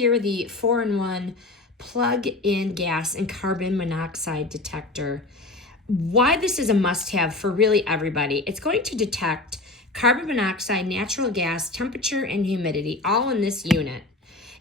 here the 4-in-1 plug-in gas and carbon monoxide detector. Why this is a must-have for really everybody. It's going to detect carbon monoxide, natural gas, temperature, and humidity all in this unit.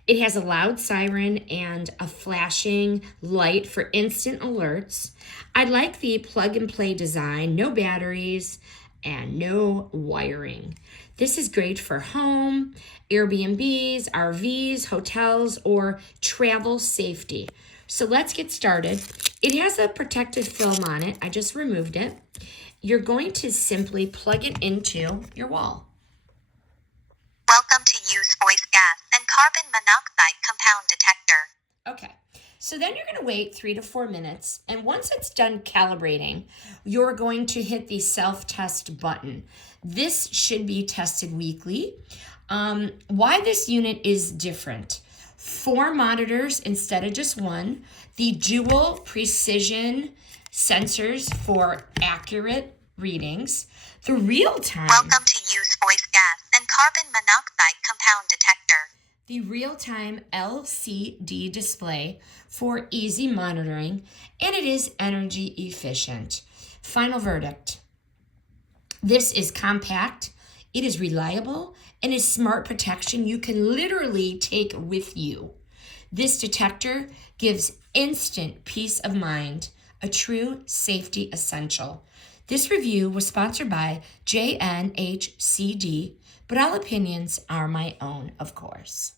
It has a loud siren and a flashing light for instant alerts. I like the plug-and-play design, no batteries, and no wiring. This is great for home, Airbnbs, RVs, hotels, or travel safety. So let's get started. It has a protective film on it. I just removed it. You're going to simply plug it into your wall. Welcome to use voice gas and carbon monoxide compound detector. Okay, so then you're going to wait 3 to 4 minutes, and once it's done calibrating, you're going to hit the self-test button. This should be tested weekly. Why this unit is different: 4 monitors instead of just 1, the dual precision sensors for accurate readings, the real-time. Welcome to use voice gas and carbon monoxide compound detector. The real-time LCD display for easy monitoring, and it is energy efficient. Final verdict: this is compact, it is reliable, and is smart protection you can literally take with you. This detector gives instant peace of mind, a true safety essential. This review was sponsored by JNHCD, but all opinions are my own, of course.